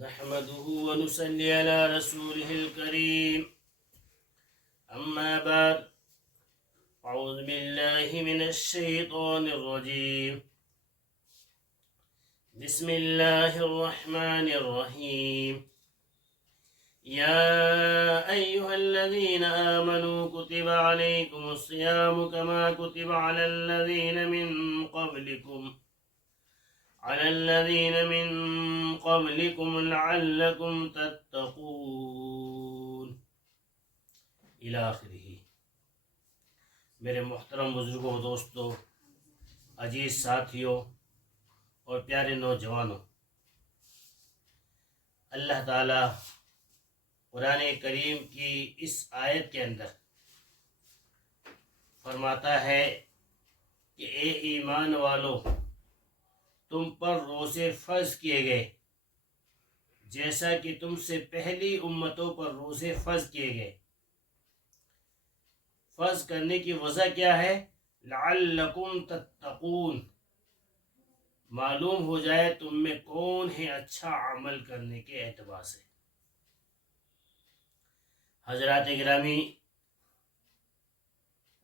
نحمده ونصلي على رسوله الكريم أما بعد أعوذ بالله من الشيطان الرجيم بسم الله الرحمن الرحيم يا أيها الذين آمنوا كتب عليكم الصيام كما كتب على الذين من قبلكم لعلكم تتقون إلى آخره۔ میرے محترم بزرگوں، دوستوں، عزیز ساتھیوں اور پیارے نوجوانوں، اللہ تعالیٰ قرآن کریم کی اس آیت کے اندر فرماتا ہے کہ اے ایمان والو، تم پر روزے فرض کیے گئے جیسا کہ تم سے پہلی امتوں پر روزے فرض کیے گئے۔ فرض کرنے کی وجہ کیا ہے؟ لعلکم تتقون، معلوم ہو جائے تم میں کون ہے اچھا عمل کرنے کے اعتبار سے۔ حضرات گرامی،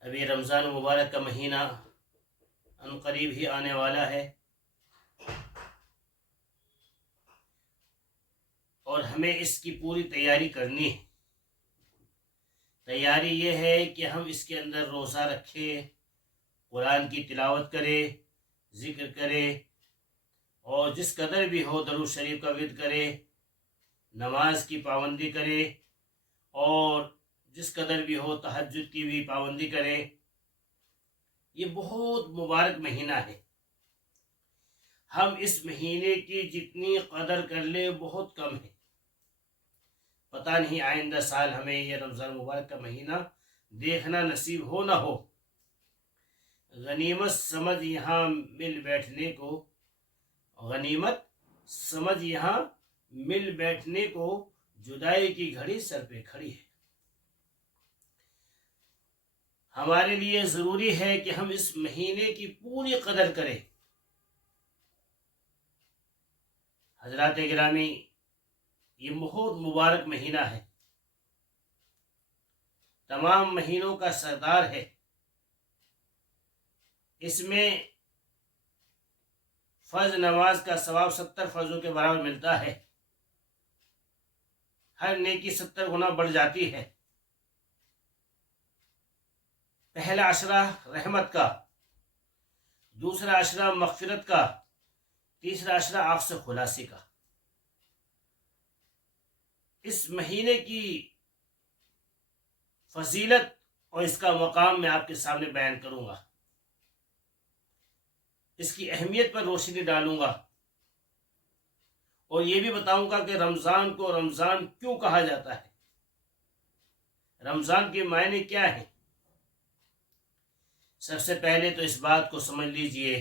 ابھی رمضان مبارک کا مہینہ ان قریب ہی آنے والا ہے، اور ہمیں اس کی پوری تیاری کرنی ہے۔ تیاری یہ ہے کہ ہم اس کے اندر روزہ رکھیں، قرآن کی تلاوت کرے، ذکر کرے، اور جس قدر بھی ہو درود شریف کا ورد کرے، نماز کی پابندی کرے، اور جس قدر بھی ہو تہجد کی بھی پابندی کرے۔ یہ بہت مبارک مہینہ ہے، ہم اس مہینے کی جتنی قدر کر لیں بہت کم ہے۔ پتہ نہیں آئندہ سال ہمیں یہ رمضان مبارک کا مہینہ دیکھنا نصیب ہو نہ ہو۔ غنیمت سمجھ یہاں مل بیٹھنے کو جدائی کی گھڑی سر پہ کھڑی ہے۔ ہمارے لیے ضروری ہے کہ ہم اس مہینے کی پوری قدر کریں۔ حضرات گرامی، یہ بہت مبارک مہینہ ہے، تمام مہینوں کا سردار ہے۔ اس میں فرض نماز کا ثواب 70 فرضوں کے برابر ملتا ہے، ہر نیکی 70 گنا بڑھ جاتی ہے۔ پہلا عشرہ رحمت کا، دوسرا عشرہ مغفرت کا، تیسرا عشرہ آگ سے خلاصی کا۔ اس مہینے کی فضیلت اور اس کا مقام میں آپ کے سامنے بیان کروں گا، اس کی اہمیت پر روشنی ڈالوں گا، اور یہ بھی بتاؤں گا کہ رمضان کو رمضان کیوں کہا جاتا ہے، رمضان کے معنی کیا ہیں۔ سب سے پہلے تو اس بات کو سمجھ لیجئے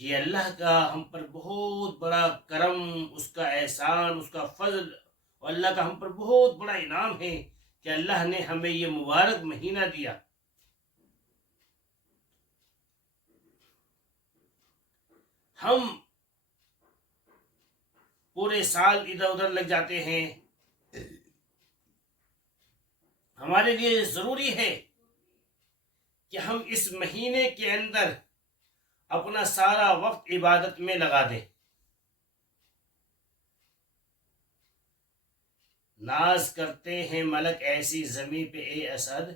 کہ اللہ کا ہم پر بہت بڑا کرم، اس کا احسان، اس کا فضل، اور اللہ کا ہم پر بہت بڑا انعام ہے کہ اللہ نے ہمیں یہ مبارک مہینہ دیا۔ ہم پورے سال ادھر ادھر لگ جاتے ہیں، ہمارے لیے ضروری ہے کہ ہم اس مہینے کے اندر اپنا سارا وقت عبادت میں لگا دیں۔ ناز کرتے ہیں ملک ایسی زمین پہ اے اسد،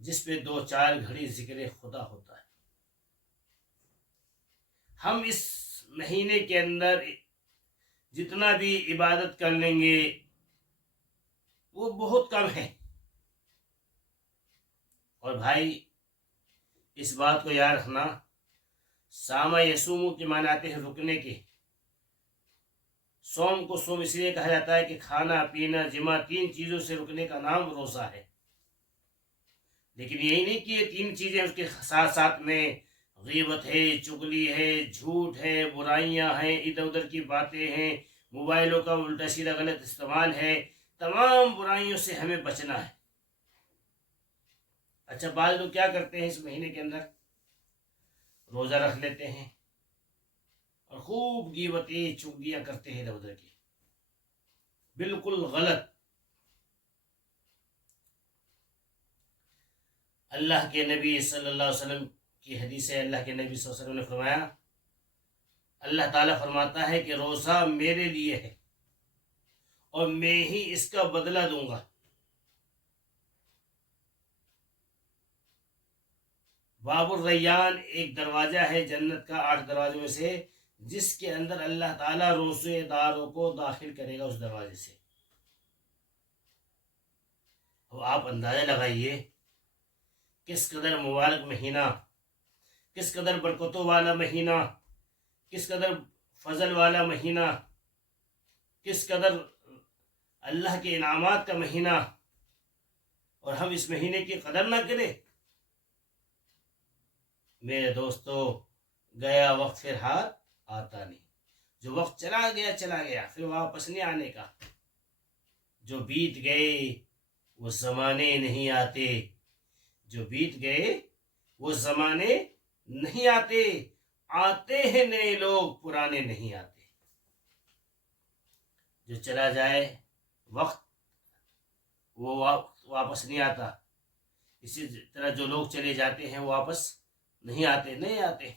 جس پہ 2-4 گھڑی ذکر خدا ہوتا ہے۔ ہم اس مہینے کے اندر جتنا بھی عبادت کر لیں گے وہ بہت کم ہے۔ اور بھائی، اس بات کو یاد رکھنا، سامہ یسوم کے معنی آتے ہیں رکنے کے۔ صوم کو صوم اس لیے کہا جاتا ہے کہ کھانا پینا جماع 3 چیزوں سے رکنے کا نام روزہ ہے، لیکن یہی نہیں کہ یہ 3 چیزیں اس کے ساتھ ساتھ میں غیبت ہے، چغلی ہے، جھوٹ ہے، برائیاں ہیں، ادھر ادھر کی باتیں ہیں، موبائلوں کا الٹا سیدھا غلط استعمال ہے، تمام برائیوں سے ہمیں بچنا ہے۔ اچھا، بعض لوگ کیا کرتے ہیں، اس مہینے کے اندر روزہ رکھ لیتے ہیں اور خوب غیبتیں چغلیاں کرتے ہیں ادھر ادھر کی، بالکل غلط۔ اللہ کے نبی صلی اللہ علیہ وسلم کی حدیث ہے، اللہ کے نبی صلی اللہ علیہ وسلم نے فرمایا، اللہ تعالیٰ فرماتا ہے کہ روزہ میرے لیے ہے اور میں ہی اس کا بدلہ دوں گا۔ باب الریان ایک دروازہ ہے جنت کا 8 دروازوں میں سے، جس کے اندر اللہ تعالیٰ روزے داروں کو داخل کرے گا اس دروازے سے۔ اب آپ اندازہ لگائیے کس قدر مبارک مہینہ، کس قدر برکتوں والا مہینہ، کس قدر فضل والا مہینہ، کس قدر اللہ کے انعامات کا مہینہ، اور ہم اس مہینے کی قدر نہ کریں۔ میرے دوستو، گیا وقت پھر ہاتھ آتا نہیں، جو وقت چلا گیا چلا گیا، پھر واپس نہیں آنے کا۔ جو بیت گئے وہ زمانے نہیں آتے، جو بیت گئے وہ زمانے نہیں آتے، آتے ہیں نئے لوگ، پرانے نہیں آتے۔ جو چلا جائے وقت وہ واپس نہیں آتا، اسی طرح جو لوگ چلے جاتے ہیں وہ واپس نہیں آتے۔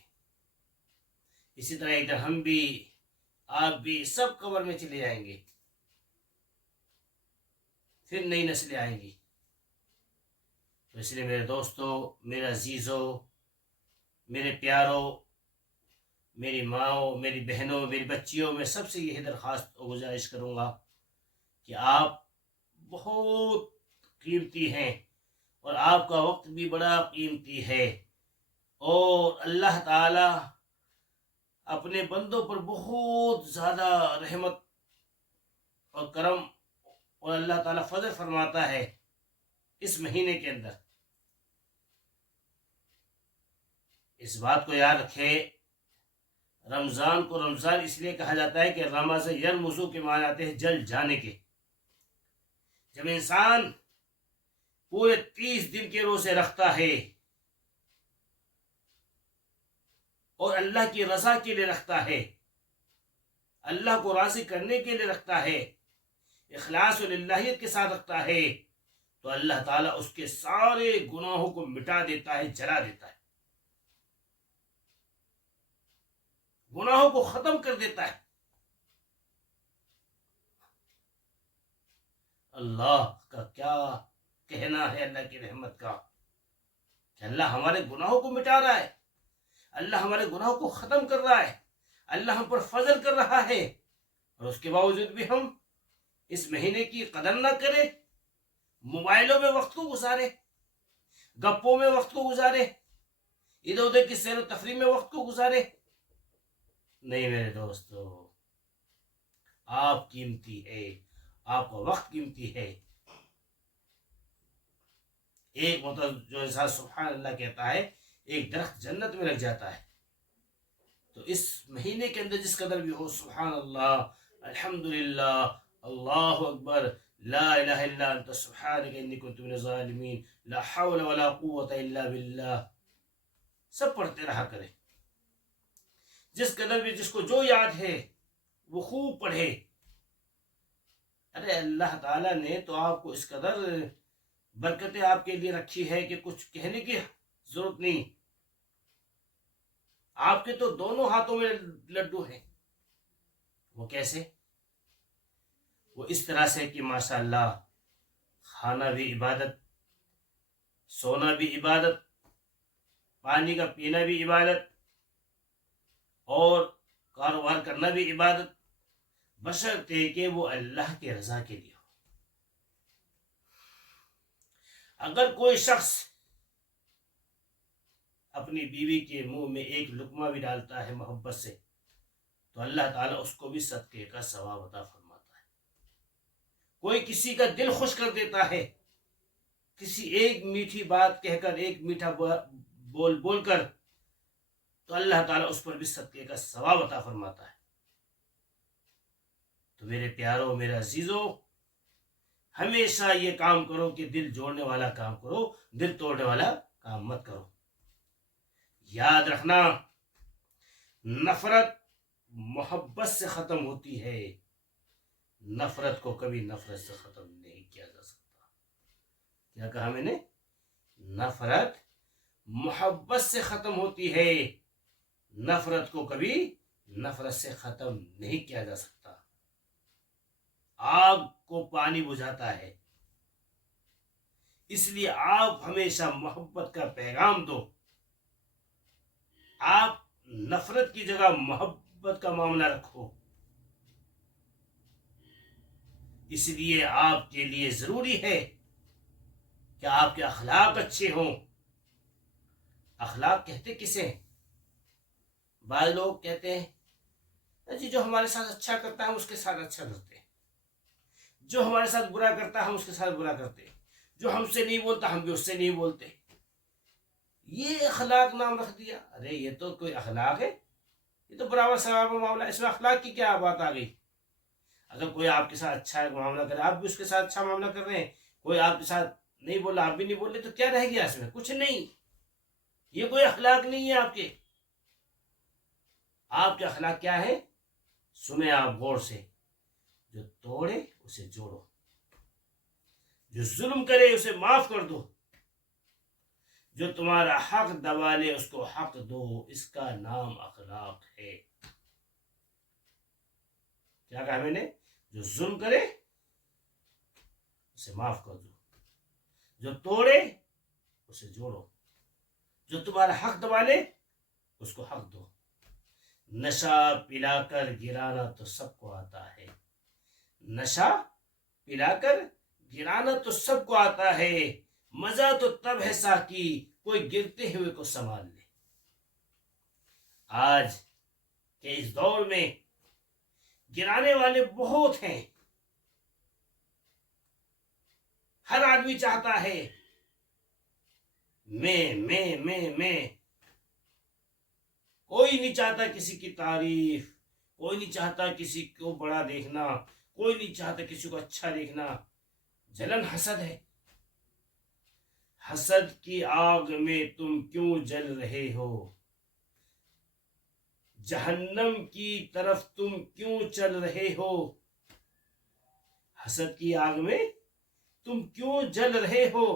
اسی طرح ادھر ہم بھی، آپ بھی، سب قبر میں چلے جائیں گے، پھر نئی نسلیں آئیں گی۔ تو اس لیے میرے دوستو، میرے عزیزو، میرے پیارو، میری ماؤں، میری بہنوں، میری بچیوں، میں سب سے یہی درخواست اور گزارش کروں گا کہ آپ بہت قیمتی ہیں اور آپ کا وقت بھی بڑا قیمتی ہے، اور اللہ تعالی اپنے بندوں پر بہت زیادہ رحمت اور کرم اور اللہ تعالی فضل فرماتا ہے اس مہینے کے اندر۔ اس بات کو یاد رکھے، رمضان کو رمضان اس لیے کہا جاتا ہے کہ رمض یرمزو کے معنی آتے ہیں جل جانے کے۔ جب انسان پورے 30 دن کے روزے رکھتا ہے اور اللہ کی رضا کے لیے رکھتا ہے، اللہ کو راضی کرنے کے لیے رکھتا ہے، اخلاص و للہیت کے ساتھ رکھتا ہے، تو اللہ تعالیٰ اس کے سارے گناہوں کو مٹا دیتا ہے، جلا دیتا ہے، گناہوں کو ختم کر دیتا ہے۔ اللہ کا کیا کہنا ہے اللہ کی رحمت کا، کہ اللہ ہمارے گناہوں کو مٹا رہا ہے، اللہ ہمارے گناہوں کو ختم کر رہا ہے، اللہ ہم پر فضل کر رہا ہے، اور اس کے باوجود بھی ہم اس مہینے کی قدر نہ کریں، موبائلوں میں وقت کو گزارے، گپوں میں وقت کو گزارے، ادھر ادھر کی سیر و تفریح میں وقت کو گزارے۔ نہیں میرے دوستو، آپ قیمتی ہے، آپ کا وقت قیمتی ہے۔ ایک مطلب جو انسان سبحان اللہ کہتا ہے، ایک درخت جنت میں لگ جاتا ہے۔ تو اس مہینے کے اندر جس قدر بھی ہو، سبحان اللہ، الحمدللہ، اللہ اکبر، لا الہ الا انت سبحانک انی کنت من الظالمین، لا حول ولا قوت الا باللہ، سب پڑھتے رہا کریں۔ جس قدر بھی جس کو جو یاد ہے وہ خوب پڑھے۔ ارے اللہ تعالیٰ نے تو آپ کو اس قدر برکتیں آپ کے لیے رکھی ہے کہ کچھ کہنے کی ضرورت نہیں۔ آپ کے تو دونوں ہاتھوں میں لڈو ہیں۔ وہ کیسے؟ وہ اس طرح سے کہ ماشاءاللہ، کھانا بھی عبادت، سونا بھی عبادت، پانی کا پینا بھی عبادت، اور کاروبار کرنا بھی عبادت، بشرطے کہ وہ اللہ کے رضا کے لیے ہو۔ اگر کوئی شخص اپنی بیوی کے منہ میں ایک لقمہ بھی ڈالتا ہے محبت سے، تو اللہ تعالیٰ اس کو بھی صدقے کا ثواب عطا فرماتا ہے۔ کوئی کسی کا دل خوش کر دیتا ہے، کسی ایک میٹھی بات کہہ کر، ایک میٹھا بول کر، تو اللہ تعالیٰ اس پر بھی صدقے کا ثواب عطا فرماتا ہے۔ تو میرے پیاروں، میرے عزیزوں، ہمیشہ یہ کام کرو کہ دل جوڑنے والا کام کرو، دل توڑنے والا کام مت کرو۔ یاد رکھنا، نفرت محبت سے ختم ہوتی ہے، نفرت کو کبھی نفرت سے ختم نہیں کیا جا سکتا۔ کیا کہا میں نے؟ نفرت محبت سے ختم ہوتی ہے، نفرت کو کبھی نفرت سے ختم نہیں کیا جا سکتا۔ آگ کو پانی بجھاتا ہے، اس لیے آپ ہمیشہ محبت کا پیغام دو۔ آپ نفرت کی جگہ محبت کا معاملہ رکھو۔ اس لیے آپ کے لیے ضروری ہے کہ آپ کے اخلاق اچھے ہوں۔ اخلاق کہتے کسے ہیں؟ بعض لوگ کہتے ہیں جی جو ہمارے ساتھ اچھا کرتا ہے ہم اس کے ساتھ اچھا کرتے ہیں، جو ہمارے ساتھ برا کرتا ہے ہم اس کے ساتھ برا کرتے ہیں، جو ہم سے نہیں بولتا ہم بھی اس سے نہیں بولتے۔ یہ اخلاق نام رکھ دیا۔ ارے یہ تو کوئی اخلاق ہے؟ یہ تو برابر سوابر معاملہ، اس میں اخلاق کی کیا بات آ گئی؟ اگر کوئی آپ کے ساتھ اچھا معاملہ کرے، آپ بھی اس کے ساتھ اچھا معاملہ کر رہے ہیں، کوئی آپ کے ساتھ نہیں بولا آپ بھی نہیں بول رہے، تو کیا رہ گیا اس میں؟ کچھ نہیں۔ یہ کوئی اخلاق نہیں ہے آپ کے۔ آپ کے اخلاق کیا ہے؟ سنیں آپ غور سے۔ جو توڑے اسے جوڑو، جو ظلم کرے اسے معاف کر دو، جو تمہارا حق دبا لے اس کو حق دو، اس کا نام اخلاق ہے۔ کیا کہا میں نے؟ جو ظلم کرے اسے معاف کر دو، جو توڑے اسے جوڑو، جو تمہارا حق دبا لے اس کو حق دو۔ نشہ پلا کر گرانا تو سب کو آتا ہے، نشہ پلا کر گرانا تو سب کو آتا ہے، مزہ تو تب ہے ساقی کوئی گرتے ہوئے کو سنبھال لے۔ آج کے اس دور میں گرانے والے بہت ہیں۔ ہر آدمی چاہتا ہے میں کوئی نہیں چاہتا کسی کی تعریف، کوئی نہیں چاہتا کسی کو بڑا دیکھنا، کوئی نہیں چاہتا کسی کو اچھا دیکھنا۔ جلن حسد ہے۔ حسد کی آگ میں تم کیوں جل رہے ہو؟ جہنم کی طرف تم کیوں چل رہے ہو؟ حسد کی آگ میں تم کیوں جل رہے ہو؟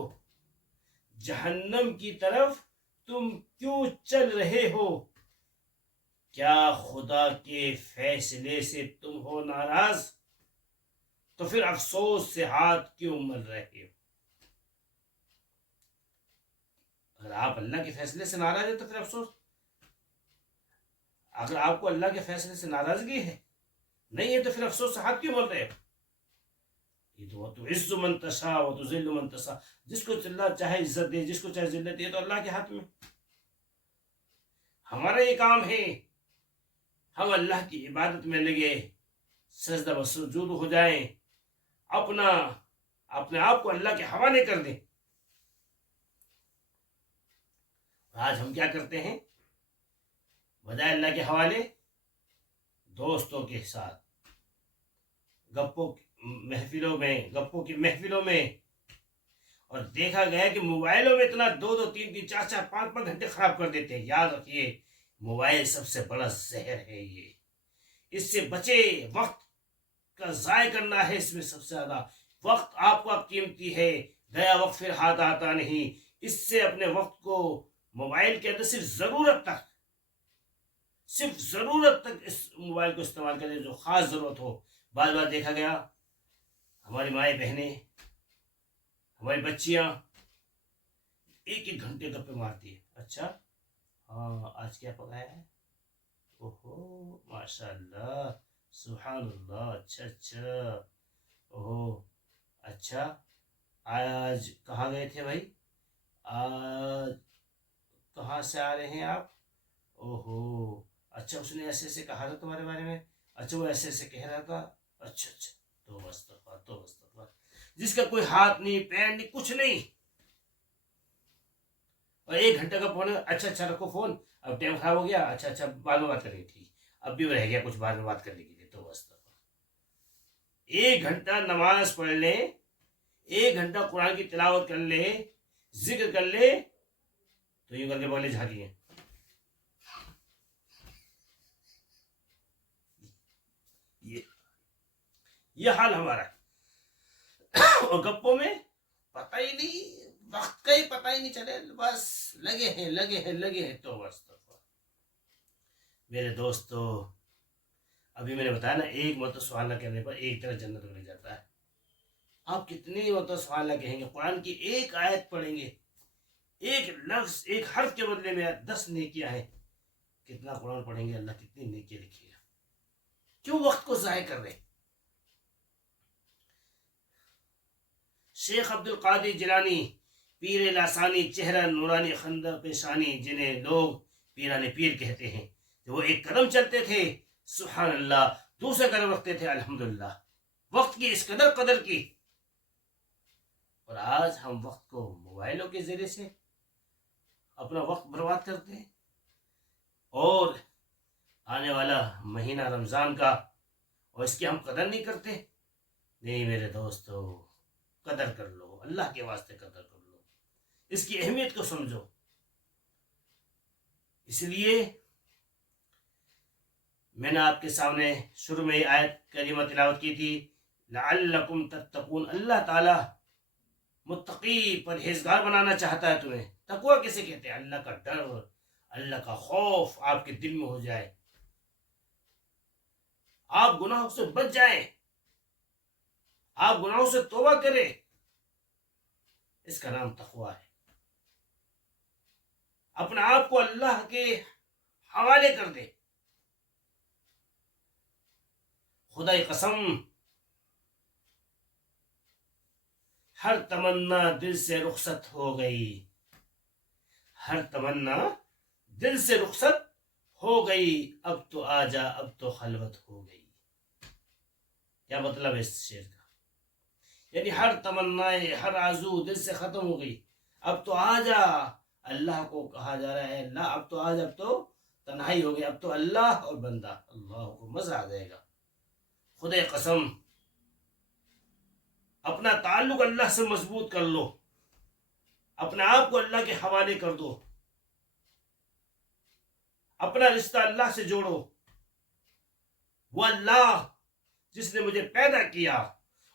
جہنم کی طرف تم کیوں چل رہے ہو؟ کیا خدا کے فیصلے سے تم ہو ناراض؟ تو پھر افسوس سے ہاتھ کیوں مل رہے ہو؟ اگر آپ اللہ کے فیصلے سے ناراض ہیں تو پھر افسوس۔ اگر آپ کو اللہ کے فیصلے سے ناراضگی ہے نہیں ہے تو پھر افسوس سے ہاتھ کیوں مل رہے ہو؟ یہ تو عز من تشاء و تذل من تشاء، جس کو اللہ چاہے عزت دے، جس کو چاہے ذلت دے، تو اللہ کے ہاتھ میں۔ ہمارا یہ کام ہے ہم اللہ کی عبادت میں لگے، سجدہ و سجود ہو جائیں، اپنے آپ کو اللہ کے حوالے کر دیں۔ آج ہم کیا کرتے ہیں؟ بجائے اللہ کے حوالے دوستوں کے ساتھ گپوں کی محفلوں میں، اور دیکھا گیا کہ موبائلوں میں اتنا 2 3 4 4 5 گھنٹے خراب کر دیتے ہیں۔ یاد رکھیے موبائل سب سے بڑا زہر ہے، یہ اس سے بچے۔ وقت کا ضائع کرنا ہے اس میں سب سے زیادہ۔ وقت آپ کا قیمتی ہے، گیا وقت پھر ہاتھ آتا نہیں۔ اس سے اپنے وقت کو موبائل کے اندر صرف ضرورت تک اس موبائل کو استعمال کریں جو خاص ضرورت ہو۔ بعض بار دیکھا گیا ہماری مائیں بہنیں، ہماری بچیاں 1 گھنٹے گپے مارتی ہیں۔ اچھا ہاں آج کیا پکایا ہے؟ اوہو ماشاء اللہ سبحان اللہ، اچھا اوہو اچھا آج کہاں گئے تھے بھائی؟ آج کہاں سے آ رہے ہیں آپ؟ اوہو اچھا اس نے ایسے ایسے کہا تھا تمہارے بارے میں، اچھا وہ ایسے ایسے کہہ رہا تھا، اچھا تو استغفار، جس کا کوئی ہاتھ نہیں پیر نہیں کچھ نہیں، اور 1 گھنٹے کا فون، اچھا رکھو فون، اب ٹائم خراب ہو گیا، اچھا بعد میں بات کریں گے، ٹھیک اب بھی رہ گیا کچھ بعد میں بات کرنے کے لیے، تو استغفار۔ 1 گھنٹہ نماز پڑھ لے، 1 گھنٹہ قرآن کی تلاوت کر لے، ذکر کر لے، تو یوں کر کے بولے جھاگیے یہ حال ہمارا ہے، اور گپوں میں پتہ ہی نہیں، وقت کا ہی پتہ ہی نہیں چلے، بس لگے ہیں تو بس۔ میرے دوستو، ابھی میں نے بتایا نا، ایک مرتبہ سبحان اللہ کہنے پر ایک طرح جنت میں لے جاتا ہے۔ آپ کتنی مرتبہ سبحان اللہ کہیں گے، قرآن کی ایک آیت پڑھیں گے، ایک لفظ ایک حرف کے بدلے میں 10 نیکیاں ہیں۔ کتنا قرآن پڑھیں گے، اللہ کتنی نیکیاں لکھے گا۔ کیوں وقت کو ضائع کر رہے؟ شیخ عبد القادر جیلانی، پیر لاسانی، چہرہ نورانی، خندق پیشانی، جنہیں لوگ پیران پیر کہتے ہیں، جو وہ ایک قدم چلتے تھے سبحان اللہ، دوسرے قدم رکھتے تھے الحمدللہ، وقت کی اس قدر کی۔ اور آج ہم وقت کو موبائلوں کے ذریعے سے اپنا وقت برباد کرتے ہیں، اور آنے والا مہینہ رمضان کا، اور اس کی ہم قدر نہیں کرتے۔ نہیں میرے دوستو، قدر کر لو، اللہ کے واسطے قدر کر لو، اس کی اہمیت کو سمجھو۔ اس لیے میں نے آپ کے سامنے شروع میں آیت کریمہ تلاوت کی تھی، لعلکم تتقون۔ اللہ تعالی متقی پرہیزگار بنانا چاہتا ہے تمہیں۔ تقوی کسے کہتے ہیں؟ اللہ کا ڈر، اللہ کا خوف آپ کے دل میں ہو جائے، آپ گناہوں سے بچ جائیں، آپ گناہوں سے توبہ کریں، اس کا نام تقوی ہے۔ اپنے آپ کو اللہ کے حوالے کر دے۔ خدا کی قسم، ہر تمنا دل سے رخصت ہو گئی، ہر تمنا دل سے رخصت ہو گئی، اب تو آجا، اب تو خلوت ہو گئی۔ کیا مطلب ہے اس شعر کا؟ یعنی ہر تمنا، ہر آرزو دل سے ختم ہو گئی، اب تو آجا۔ اللہ کو کہا جا رہا ہے، اللہ اب تو آج، اب تو تنہائی ہو گئی، اب تو اللہ اور بندہ، اللہ کو مزہ آ جائے گا۔ خدا قسم، اپنا تعلق اللہ سے مضبوط کر لو، اپنے آپ کو اللہ کے حوالے کر دو، اپنا رشتہ اللہ سے جوڑو۔ وہ اللہ جس نے مجھے پیدا کیا،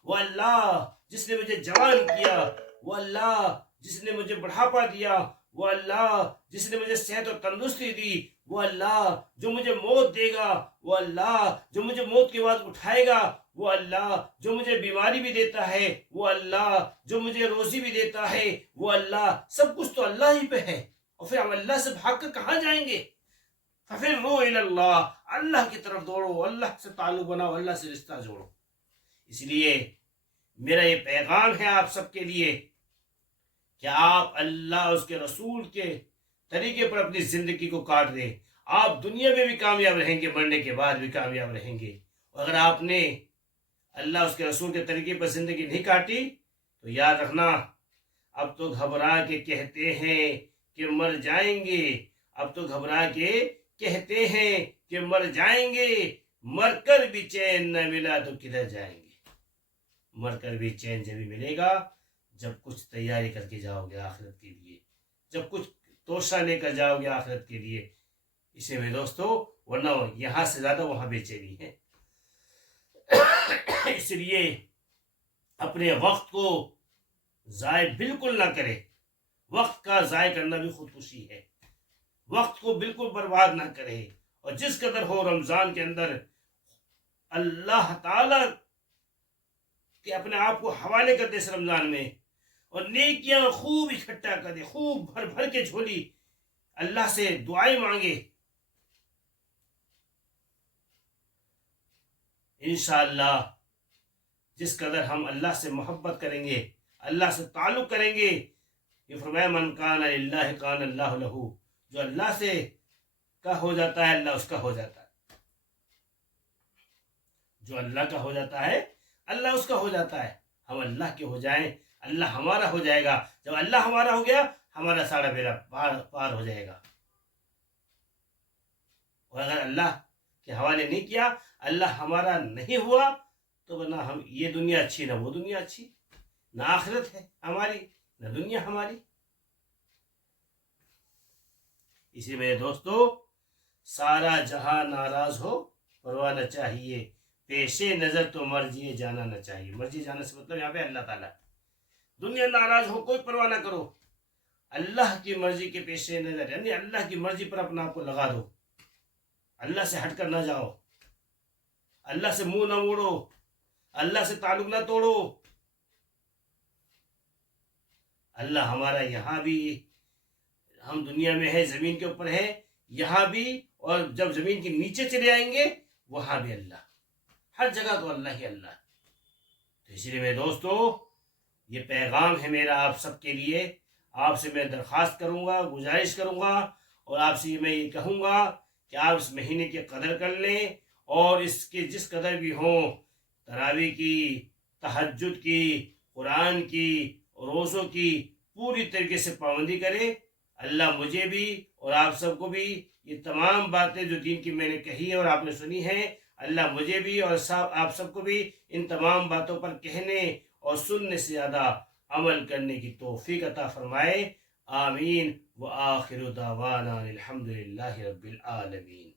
وہ اللہ جس نے مجھے جوان کیا، وہ اللہ جس نے مجھے بڑھاپا دیا، وہ اللہ جس نے مجھے صحت اور تندرستی دی، وہ اللہ جو مجھے موت دے گا، وہ اللہ جو مجھے موت کے بعد اٹھائے گا، وہ اللہ جو مجھے بیماری بھی دیتا ہے، وہ اللہ جو مجھے روزی بھی دیتا ہے، وہ اللہ۔ سب کچھ تو اللہ ہی پہ ہے، اور پھر ہم اللہ سے بھاگ کر کہاں جائیں گے؟ فَفِرُّوا إِلَى اللَّهِ، اللہ کی طرف دوڑو، اللہ سے تعلق بناؤ، اللہ سے رشتہ جوڑو۔ اس لیے میرا یہ پیغام ہے آپ سب کے لیے کہ آپ اللہ اس کے رسول کے طریقے پر اپنی زندگی کو کاٹ دیں۔ آپ دنیا میں بھی کامیاب رہیں گے، مرنے کے بعد بھی کامیاب رہیں گے۔ اور اگر آپ نے اللہ اس کے رسول کے طریقے پر زندگی نہیں کاٹی تو یاد رکھنا، اب تو گھبرا کے کہتے ہیں کہ مر جائیں گے، اب تو گھبرا کے کہتے ہیں کہ مر جائیں گے، مر کر بھی چین نہ ملا تو کدھر جائیں گے؟ مر کر بھی چین جبھی ملے گا جب کچھ تیاری کر کے جاؤ گے آخرت کے لیے، جب کچھ توشہ لے کر جاؤ گے آخرت کے لیے۔ اسے میں دوستو، ورنہ یہاں سے زیادہ وہاں بے چینی ہے۔ اس لیے اپنے وقت کو ضائع بالکل نہ کرے۔ وقت کا ضائع کرنا بھی خودکشی ہے۔ وقت کو بالکل برباد نہ کرے، اور جس قدر ہو رمضان کے اندر اللہ تعالی کہ اپنے آپ کو حوالے کر دے اس رمضان میں، اور نیکیاں خوب اکٹھا کر دے، خوب بھر بھر کے جھولی اللہ سے دعائیں مانگے۔ انشاءاللہ جس قدر ہم اللہ سے محبت کریں گے، اللہ سے تعلق کریں گے، یہ فرمایا من کان للہ کان اللہ لہ، جو اللہ سے کا ہو جاتا ہے اللہ اس کا ہو جاتا ہے، جو اللہ کا ہو جاتا ہے اللہ اس کا ہو جاتا ہے۔ ہم اللہ کے ہو جائیں، اللہ ہمارا ہو جائے گا۔ جب اللہ ہمارا ہو گیا، ہمارا سارا بیڑا پار ہو جائے گا۔ اور اگر اللہ کے حوالے نہیں کیا، اللہ ہمارا نہیں ہوا، تو نہ ہم یہ دنیا اچھی نہ وہ دنیا اچھی، نہ آخرت ہے ہماری نہ دنیا ہماری۔ اسی میرے دوستو، سارا جہاں ناراض ہو پرواہ نہ چاہیے، پیش نظر تو مرضی جانا نہ چاہیے. مرضی جانا سے مطلب یہاں پہ اللہ تعالیٰ. دنیا ناراض ہو کوئی پرواہ نہ کرو, اللہ کی مرضی کے پیش نظر یعنی اللہ کی مرضی پر اپنا آپ کو لگا دو. اللہ سے ہٹ کر نہ جاؤ, اللہ سے منہ نہ موڑو, اللہ سے تعلق نہ توڑو. اللہ ہمارا یہاں بھی, ہم دنیا میں ہے, زمین کے اوپر ہے, یہاں بھی, اور جب زمین کے نیچے چلے آئیں گے وہاں بھی اللہ. ہر جگہ تو اللہ ہی اللہ. تو اس لیے میرے دوستو, یہ پیغام ہے میرا آپ سب کے لیے. آپ سے میں درخواست کروں گا, گزارش کروں گا, اور آپ سے میں یہ کہوں گا کہ آپ اس مہینے کی قدر کر لیں, اور اس کے جس قدر بھی ہوں, تراویح کی, تہجد کی, قرآن کی, روزوں کی پوری طریقے سے پابندی کریں. اللہ مجھے بھی اور آپ سب کو بھی یہ تمام باتیں جو دین کی میں نے کہی ہے اور آپ نے سنی ہیں, اللہ مجھے بھی اور آپ سب کو بھی ان تمام باتوں پر کہنے اور سننے سے زیادہ عمل کرنے کی توفیق عطا فرمائے. آمین. وآخر دعوانا الحمدللہ رب العالمین.